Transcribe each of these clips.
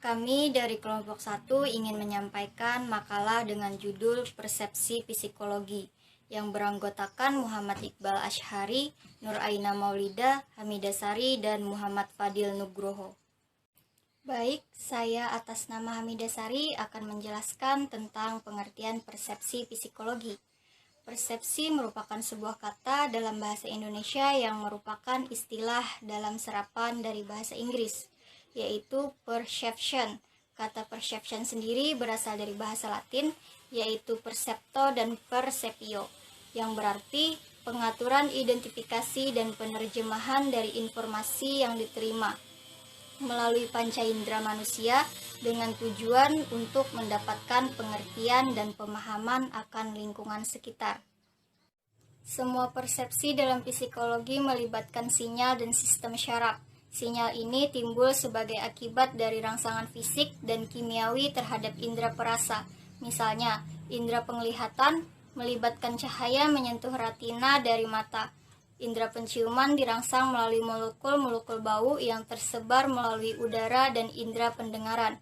Kami dari kelompok 1 ingin menyampaikan makalah dengan judul Persepsi Psikologi yang beranggotakan Muhammad Iqbal Asyhari, Nur Aina Maulida, Hamidah Sari, dan Muhammad Fadil Nugroho. Baik, saya atas nama Hamidah Sari akan menjelaskan tentang pengertian persepsi psikologi. Persepsi merupakan sebuah kata dalam bahasa Indonesia yang merupakan istilah dalam serapan dari bahasa Inggris, yaitu perception. Kata perception sendiri berasal dari bahasa Latin, yaitu percepto dan percepio, yang berarti pengaturan identifikasi dan penerjemahan dari informasi yang diterima melalui panca indera manusia dengan tujuan untuk mendapatkan pengertian dan pemahaman akan lingkungan sekitar. Semua persepsi dalam psikologi melibatkan sinyal dan sistem syaraf. Sinyal ini timbul sebagai akibat dari rangsangan fisik dan kimiawi terhadap indera perasa. Misalnya, indera penglihatan melibatkan cahaya menyentuh retina dari mata. Indera penciuman dirangsang melalui molekul-molekul bau yang tersebar melalui udara, dan indera pendengaran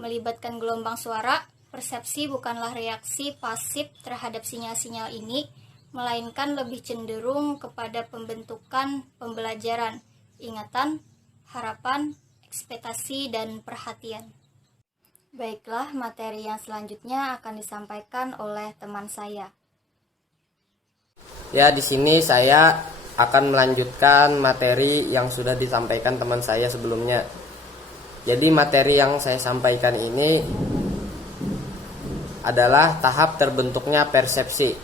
melibatkan gelombang suara. Persepsi bukanlah reaksi pasif terhadap sinyal-sinyal ini, melainkan lebih cenderung kepada pembentukan pembelajaran, ingatan, harapan, ekspektasi, dan perhatian. Baiklah, materi yang selanjutnya akan disampaikan oleh teman saya. Ya, di sini saya akan melanjutkan materi yang sudah disampaikan teman saya sebelumnya. Jadi materi yang saya sampaikan ini adalah tahap terbentuknya persepsi.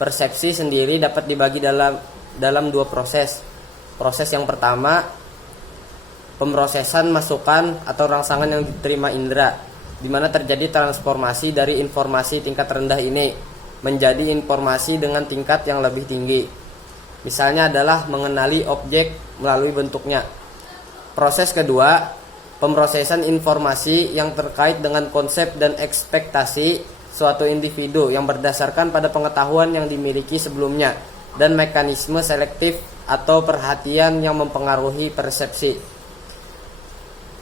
Persepsi sendiri dapat dibagi dalam dua proses. Proses yang pertama, pemrosesan masukan atau rangsangan yang diterima indera, di mana terjadi transformasi dari informasi tingkat rendah ini menjadi informasi dengan tingkat yang lebih tinggi. Misalnya adalah mengenali objek melalui bentuknya. Proses kedua, pemrosesan informasi yang terkait dengan konsep dan ekspektasi suatu individu yang berdasarkan pada pengetahuan yang dimiliki sebelumnya dan mekanisme selektif atau perhatian yang mempengaruhi persepsi.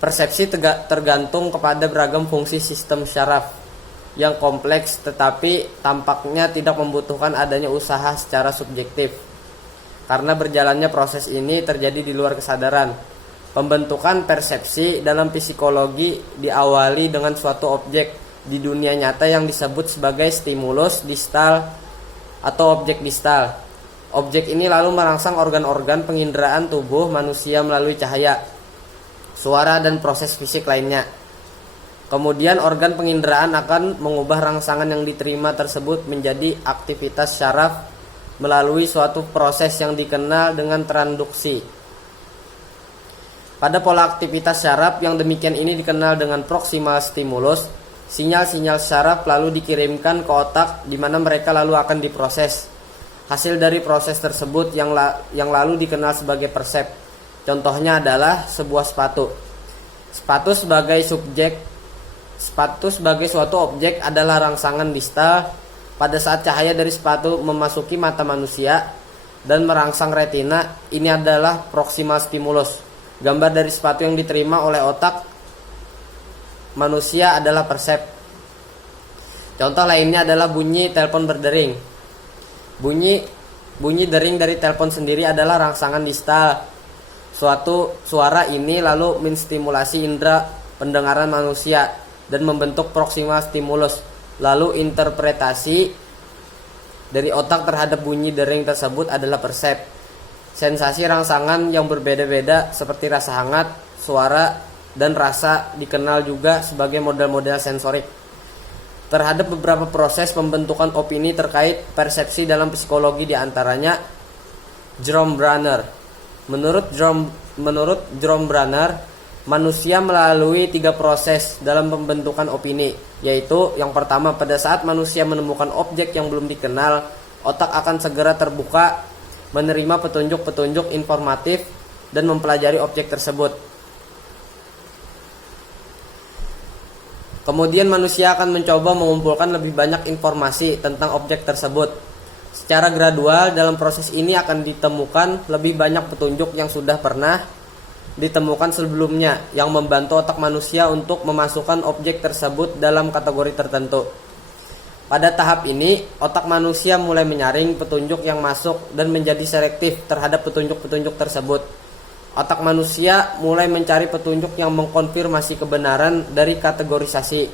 Persepsi tergantung kepada beragam fungsi sistem syaraf yang kompleks, tetapi tampaknya tidak membutuhkan adanya usaha secara subjektif. Karena berjalannya proses ini terjadi di luar kesadaran. Pembentukan persepsi dalam psikologi diawali dengan suatu objek di dunia nyata yang disebut sebagai stimulus distal atau objek distal. Objek ini lalu merangsang organ-organ penginderaan tubuh manusia melalui cahaya, suara, dan proses fisik lainnya. Kemudian organ penginderaan akan mengubah rangsangan yang diterima tersebut menjadi aktivitas syaraf melalui suatu proses yang dikenal dengan tranduksi. Pada pola aktivitas syaraf yang demikian ini dikenal dengan proximal stimulus, sinyal-sinyal syaraf lalu dikirimkan ke otak di mana mereka lalu akan diproses. Hasil dari proses tersebut yang lalu dikenal sebagai persep. Contohnya adalah sebuah sepatu. Sepatu sebagai suatu objek adalah rangsangan distal pada saat cahaya dari sepatu memasuki mata manusia dan merangsang retina. Ini adalah proximal stimulus. Gambar dari sepatu yang diterima oleh otak manusia adalah persep. Contoh lainnya adalah bunyi telepon berdering. Bunyi dering dari telepon sendiri adalah rangsangan distal. Suatu suara ini lalu menstimulasi indera pendengaran manusia dan membentuk proximal stimulus. Lalu interpretasi dari otak terhadap bunyi dering tersebut adalah persep. Sensasi rangsangan yang berbeda-beda seperti rasa hangat, suara, dan rasa dikenal juga sebagai model-model sensorik. Terhadap beberapa proses pembentukan opini terkait persepsi dalam psikologi, diantaranya Jerome Bruner. Menurut Jerome Bruner, manusia melalui 3 proses dalam pembentukan opini, yaitu yang pertama, pada saat manusia menemukan objek yang belum dikenal, otak akan segera terbuka menerima petunjuk-petunjuk informatif dan mempelajari objek tersebut. Kemudian manusia akan mencoba mengumpulkan lebih banyak informasi tentang objek tersebut. Secara gradual dalam proses ini akan ditemukan lebih banyak petunjuk yang sudah pernah ditemukan sebelumnya yang membantu otak manusia untuk memasukkan objek tersebut dalam kategori tertentu. Pada tahap ini, otak manusia mulai menyaring petunjuk yang masuk dan menjadi selektif terhadap petunjuk-petunjuk tersebut. Otak manusia mulai mencari petunjuk yang mengkonfirmasi kebenaran dari kategorisasi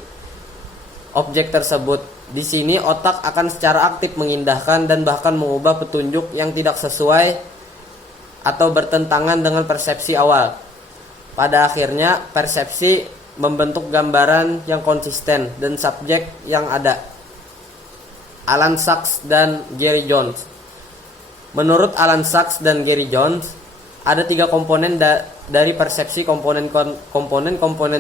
objek tersebut. Di sini otak akan secara aktif mengindahkan dan bahkan mengubah petunjuk yang tidak sesuai atau bertentangan dengan persepsi awal. Pada akhirnya, persepsi membentuk gambaran yang konsisten dan subjek yang ada. Alan Sachs dan Gary Jones. Menurut Alan Sachs dan Gary Jones, ada 3 komponen dari persepsi komponen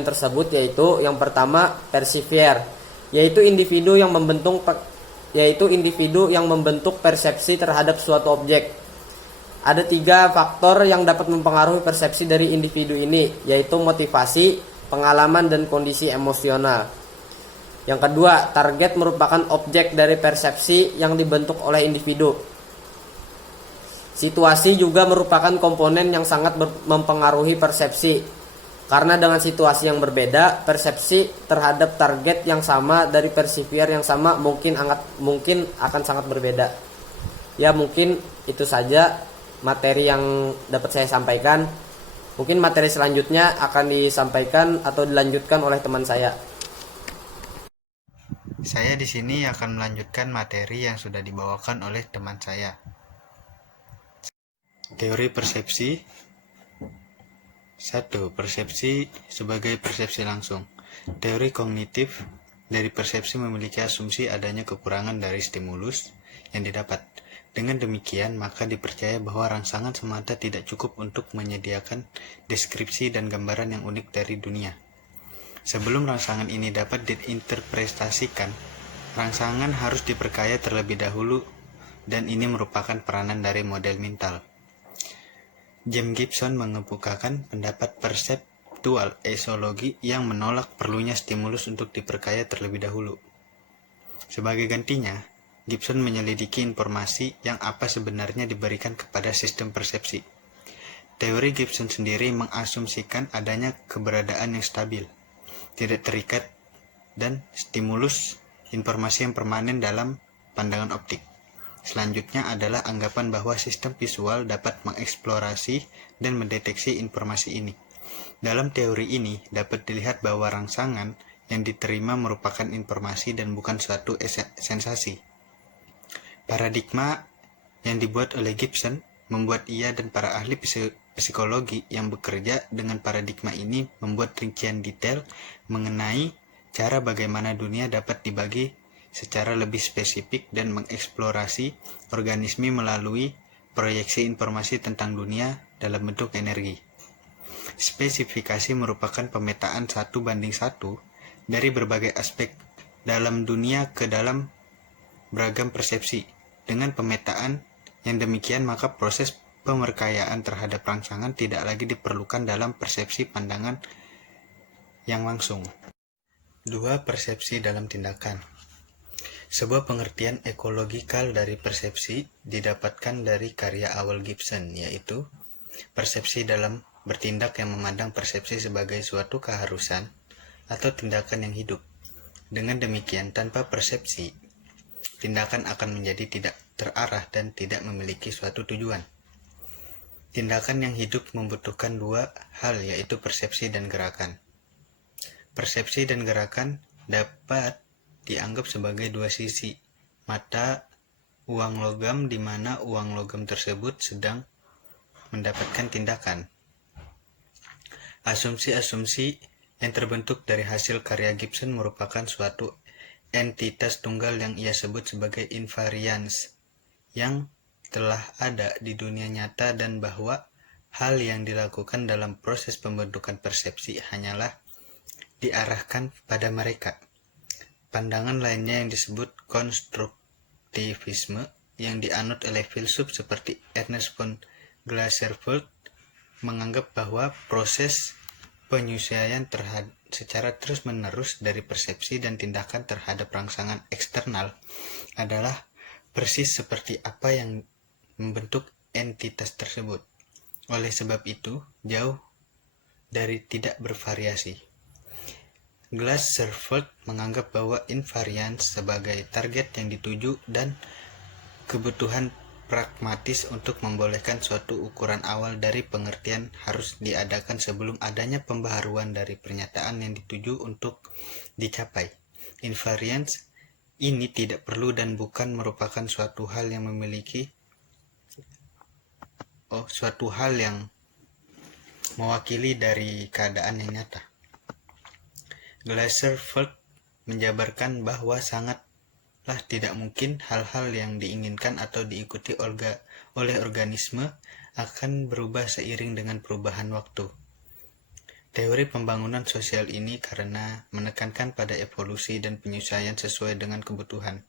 tersebut, yaitu yang pertama perceiver, yaitu individu yang membentuk persepsi terhadap suatu objek. Ada 3 faktor yang dapat mempengaruhi persepsi dari individu ini, yaitu motivasi, pengalaman, dan kondisi emosional. Yang kedua, target merupakan objek dari persepsi yang dibentuk oleh individu. Situasi juga merupakan komponen yang sangat mempengaruhi persepsi. Karena dengan situasi yang berbeda, persepsi terhadap target yang sama dari perceiver yang sama mungkin akan sangat berbeda. Ya, mungkin itu saja materi yang dapat saya sampaikan. Mungkin materi selanjutnya akan disampaikan atau dilanjutkan oleh teman saya. Saya di sini akan melanjutkan materi yang sudah dibawakan oleh teman saya. Teori persepsi. 1. Persepsi sebagai persepsi langsung. Teori kognitif dari persepsi memiliki asumsi adanya kekurangan dari stimulus yang didapat. Dengan demikian, maka dipercaya bahwa rangsangan semata tidak cukup untuk menyediakan deskripsi dan gambaran yang unik dari dunia. Sebelum rangsangan ini dapat diinterpretasikan, rangsangan harus diperkaya terlebih dahulu, dan ini merupakan peranan dari model mental. James Gibson mengemukakan pendapat perseptual esologi yang menolak perlunya stimulus untuk diperkaya terlebih dahulu. Sebagai gantinya, Gibson menyelidiki informasi yang apa sebenarnya diberikan kepada sistem persepsi. Teori Gibson sendiri mengasumsikan adanya keberadaan yang stabil, tidak terikat, dan stimulus informasi yang permanen dalam pandangan optik. Selanjutnya adalah anggapan bahwa sistem visual dapat mengeksplorasi dan mendeteksi informasi ini. Dalam teori ini dapat dilihat bahwa rangsangan yang diterima merupakan informasi dan bukan suatu sensasi. Paradigma yang dibuat oleh Gibson membuat ia dan para ahli psikologi yang bekerja dengan paradigma ini membuat rincian detail mengenai cara bagaimana dunia dapat dibagi secara lebih spesifik dan mengeksplorasi organisme melalui proyeksi informasi tentang dunia dalam bentuk energi. Spesifikasi merupakan pemetaan 1:1 dari berbagai aspek dalam dunia ke dalam beragam persepsi. Dengan pemetaan yang demikian, maka proses pemerkayaan terhadap rangsangan tidak lagi diperlukan dalam persepsi pandangan yang langsung. 2. Persepsi dalam tindakan. Sebuah pengertian ekologikal dari persepsi didapatkan dari karya awal Gibson, yaitu persepsi dalam bertindak yang memandang persepsi sebagai suatu keharusan atau tindakan yang hidup. Dengan demikian, tanpa persepsi, tindakan akan menjadi tidak terarah dan tidak memiliki suatu tujuan. Tindakan yang hidup membutuhkan 2 hal, yaitu persepsi dan gerakan. Persepsi dan gerakan dapat dianggap sebagai 2 sisi mata uang logam, di mana uang logam tersebut sedang mendapatkan tindakan. Asumsi-asumsi yang terbentuk dari hasil karya Gibson merupakan suatu entitas tunggal yang ia sebut sebagai invariance yang telah ada di dunia nyata, dan bahwa hal yang dilakukan dalam proses pembentukan persepsi hanyalah diarahkan pada mereka. Pandangan lainnya yang disebut konstruktivisme yang dianut oleh filsuf seperti Ernst von Glaserfeld menganggap bahwa proses penyesuaian secara terus-menerus dari persepsi dan tindakan terhadap rangsangan eksternal adalah persis seperti apa yang membentuk entitas tersebut. Oleh sebab itu, jauh dari tidak bervariasi. Glaserfeld menganggap bahwa invariance sebagai target yang dituju dan kebutuhan pragmatis untuk membolehkan suatu ukuran awal dari pengertian harus diadakan sebelum adanya pembaharuan dari pernyataan yang dituju untuk dicapai. Invariance ini tidak perlu dan bukan merupakan suatu hal yang mewakili dari keadaan yang nyata. Glaserfeld menjabarkan bahwa sangatlah tidak mungkin hal-hal yang diinginkan atau diikuti oleh organisme akan berubah seiring dengan perubahan waktu. Teori pembangunan sosial ini karena menekankan pada evolusi dan penyesuaian sesuai dengan kebutuhan.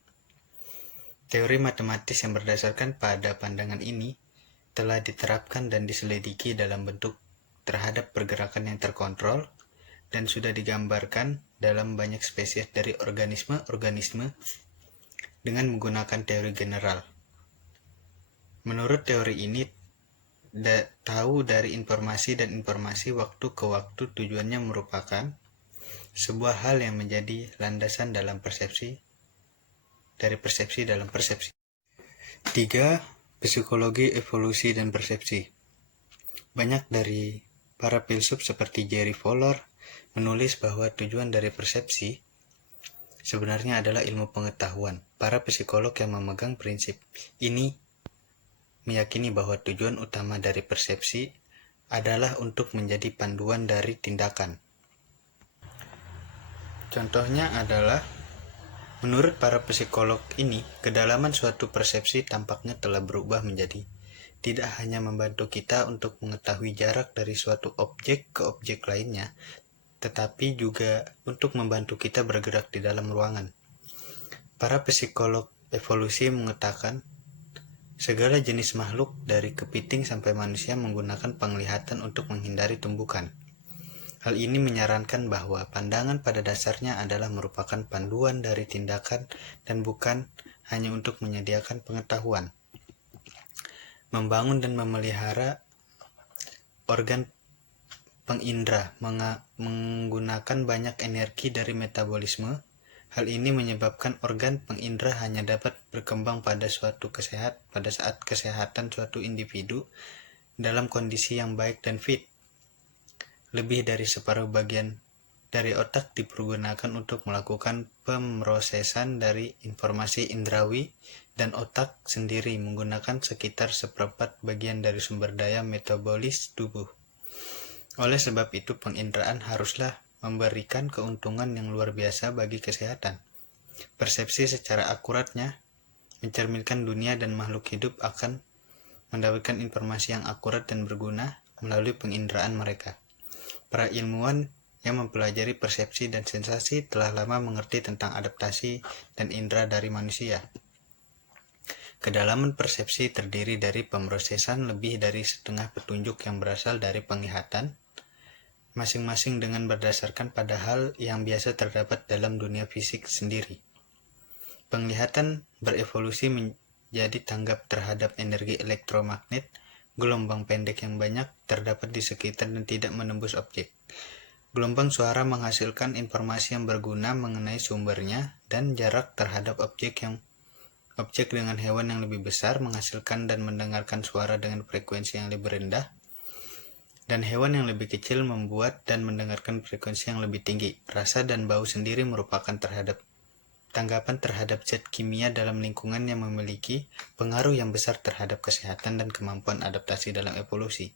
Teori matematis yang berdasarkan pada pandangan ini telah diterapkan dan diselidiki dalam bentuk terhadap pergerakan yang terkontrol dan sudah digambarkan dalam banyak spesies dari organisme-organisme dengan menggunakan teori general. Menurut teori ini, tahu dari informasi dan informasi waktu ke waktu tujuannya merupakan sebuah hal yang menjadi landasan dalam persepsi dalam persepsi. 3. Psikologi evolusi dan persepsi. Banyak dari para filsuf seperti Jerry Fowler menulis bahwa tujuan dari persepsi sebenarnya adalah ilmu pengetahuan. Para psikolog yang memegang prinsip ini meyakini bahwa tujuan utama dari persepsi adalah untuk menjadi panduan dari tindakan. Contohnya adalah, menurut para psikolog ini, kedalaman suatu persepsi tampaknya telah berubah menjadi tidak hanya membantu kita untuk mengetahui jarak dari suatu objek ke objek lainnya, tetapi juga untuk membantu kita bergerak di dalam ruangan. Para psikolog evolusi mengatakan segala jenis makhluk dari kepiting sampai manusia menggunakan penglihatan untuk menghindari tumbukan. Hal ini menyarankan bahwa pandangan pada dasarnya adalah merupakan panduan dari tindakan dan bukan hanya untuk menyediakan pengetahuan. Membangun dan memelihara organ pengindra menggunakan banyak energi dari metabolisme. Hal ini menyebabkan organ pengindra hanya dapat berkembang pada saat kesehatan suatu individu dalam kondisi yang baik dan fit. Lebih dari separuh bagian dari otak dipergunakan untuk melakukan pemrosesan dari informasi indrawi, dan otak sendiri menggunakan sekitar seperempat bagian dari sumber daya metabolis tubuh. Oleh sebab itu, penginderaan haruslah memberikan keuntungan yang luar biasa bagi kesehatan. Persepsi secara akuratnya mencerminkan dunia dan makhluk hidup akan mendapatkan informasi yang akurat dan berguna melalui penginderaan mereka. Para ilmuwan yang mempelajari persepsi dan sensasi telah lama mengerti tentang adaptasi dan indera dari manusia. Kedalaman persepsi terdiri dari pemrosesan lebih dari setengah petunjuk yang berasal dari penglihatan, masing-masing dengan berdasarkan pada hal yang biasa terdapat dalam dunia fisik sendiri. Penglihatan berevolusi menjadi tanggap terhadap energi elektromagnet, gelombang pendek yang banyak terdapat di sekitar dan tidak menembus objek. Gelombang suara menghasilkan informasi yang berguna mengenai sumbernya, dan jarak terhadap objek dengan hewan yang lebih besar menghasilkan dan mendengarkan suara dengan frekuensi yang lebih rendah, dan hewan yang lebih kecil membuat dan mendengarkan frekuensi yang lebih tinggi. Rasa dan bau sendiri merupakan tanggapan terhadap zat kimia dalam lingkungan yang memiliki pengaruh yang besar terhadap kesehatan dan kemampuan adaptasi dalam evolusi.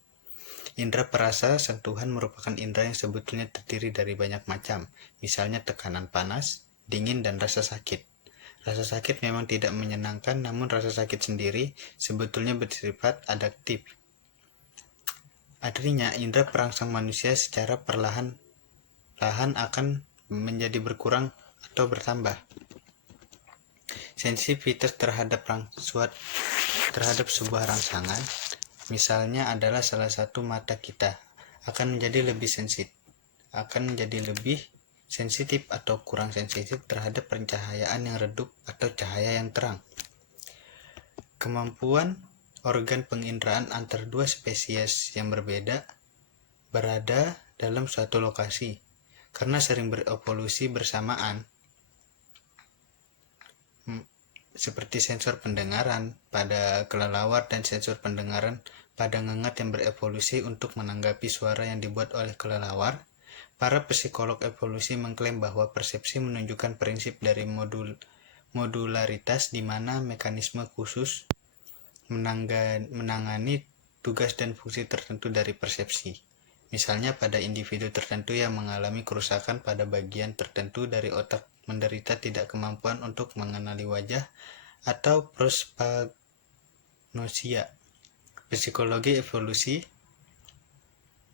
Indera perasa sentuhan merupakan indera yang sebetulnya terdiri dari banyak macam, misalnya tekanan panas, dingin, dan rasa sakit. Rasa sakit memang tidak menyenangkan, namun rasa sakit sendiri sebetulnya bersifat adaptif. Artinya, indera perangsang manusia secara perlahan-lahan akan menjadi berkurang atau bertambah. Sensitivitas terhadap sebuah rangsangan, misalnya adalah salah satu mata kita, akan menjadi lebih sensitif atau kurang sensitif terhadap pencahayaan yang redup atau cahaya yang terang. Kemampuan organ penginderaan antar dua spesies yang berbeda berada dalam suatu lokasi. Karena sering berevolusi bersamaan, seperti sensor pendengaran pada kelelawar dan sensor pendengaran pada ngengat yang berevolusi untuk menanggapi suara yang dibuat oleh kelelawar, para psikolog evolusi mengklaim bahwa persepsi menunjukkan prinsip dari modularitas di mana mekanisme khusus menangani tugas dan fungsi tertentu dari persepsi. Misalnya pada individu tertentu yang mengalami kerusakan pada bagian tertentu dari otak menderita tidak kemampuan untuk mengenali wajah atau prospagnosia. Psikologi evolusi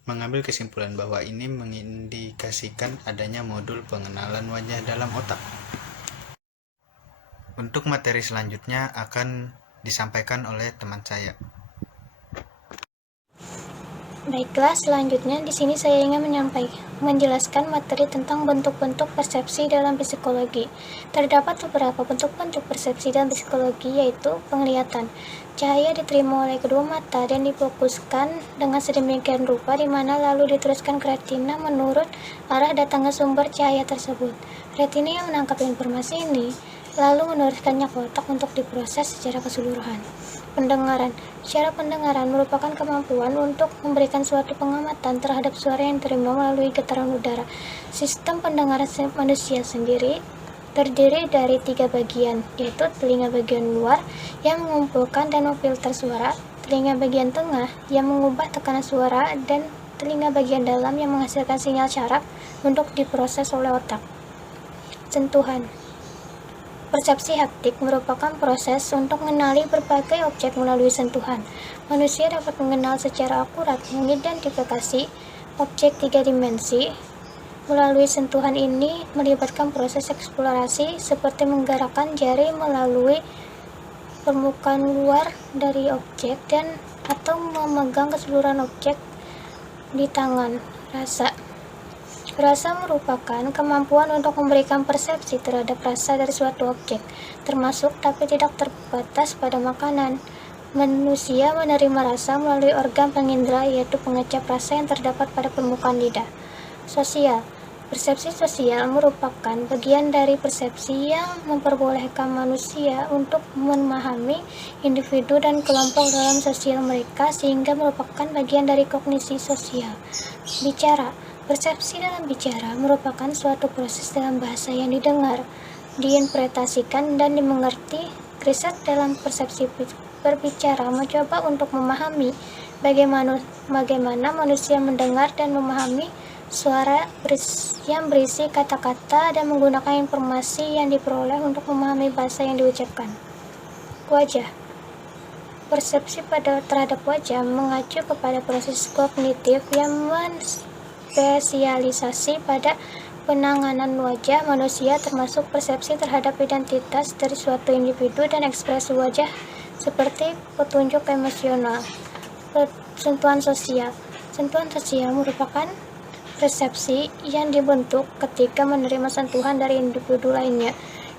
mengambil kesimpulan bahwa ini mengindikasikan adanya modul pengenalan wajah dalam otak. Untuk materi selanjutnya akan disampaikan oleh teman saya. Baiklah, selanjutnya di sini saya ingin menjelaskan materi tentang bentuk-bentuk persepsi dalam psikologi. Terdapat beberapa bentuk-bentuk persepsi dalam psikologi, yaitu penglihatan. Cahaya diterima oleh kedua mata dan difokuskan dengan sedemikian rupa di mana lalu diteruskan ke retina menurut arah datangnya sumber cahaya tersebut. Retina yang menangkap informasi ini lalu meneruskannya ke otak untuk diproses secara keseluruhan. Pendengaran. Secara pendengaran merupakan kemampuan untuk memberikan suatu pengamatan terhadap suara yang diterima melalui getaran udara. Sistem pendengaran manusia sendiri terdiri dari 3 bagian, yaitu telinga bagian luar yang mengumpulkan dan memfilter suara, telinga bagian tengah yang mengubah tekanan suara, dan telinga bagian dalam yang menghasilkan sinyal syaraf untuk diproses oleh otak. Sentuhan. Persepsi haptik merupakan proses untuk mengenali berbagai objek melalui sentuhan. Manusia dapat mengenal secara akurat mengidentifikasi objek 3 dimensi. Melalui sentuhan ini melibatkan proses eksplorasi seperti menggerakkan jari melalui permukaan luar dari objek dan atau memegang keseluruhan objek di tangan. Rasa merupakan kemampuan untuk memberikan persepsi terhadap rasa dari suatu objek, termasuk tapi tidak terbatas pada makanan. Manusia menerima rasa melalui organ pengindra, yaitu pengecap rasa yang terdapat pada permukaan lidah. Sosial. Persepsi sosial merupakan bagian dari persepsi yang memperbolehkan manusia untuk memahami individu dan kelompok dalam sosial mereka, sehingga merupakan bagian dari kognisi sosial. Bicara. Persepsi dalam bicara merupakan suatu proses dalam bahasa yang didengar, diinterpretasikan, dan dimengerti. Riset dalam persepsi berbicara mencoba untuk memahami bagaimana manusia mendengar dan memahami suara yang berisi kata-kata dan menggunakan informasi yang diperoleh untuk memahami bahasa yang diucapkan. Wajah. Persepsi terhadap wajah mengacu kepada proses kognitif yang spesialisasi pada penanganan wajah manusia, termasuk persepsi terhadap identitas dari suatu individu dan ekspresi wajah seperti petunjuk emosional. Sentuhan sosial. Sentuhan sosial merupakan persepsi yang dibentuk ketika menerima sentuhan dari individu lainnya.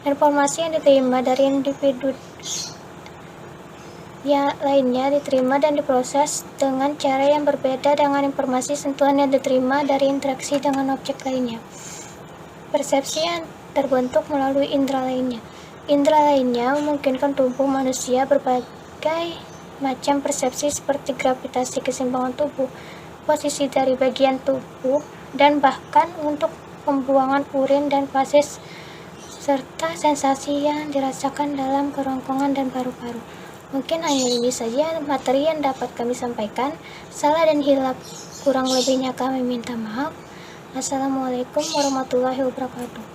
Informasi yang diterima dari individu lainnya diterima dan diproses dengan cara yang berbeda dengan informasi sentuhan yang diterima dari interaksi dengan objek lainnya. Persepsi yang terbentuk melalui indera lainnya. Indera lainnya memungkinkan tubuh manusia berbagai macam persepsi seperti gravitasi, keseimbangan tubuh, posisi dari bagian tubuh, dan bahkan untuk pembuangan urin dan fases, serta sensasi yang dirasakan dalam kerongkongan dan paru-paru. Mungkin hanya ini saja materi yang dapat kami sampaikan. Salah dan hilaf kurang lebihnya kami minta maaf. Assalamualaikum warahmatullahi wabarakatuh.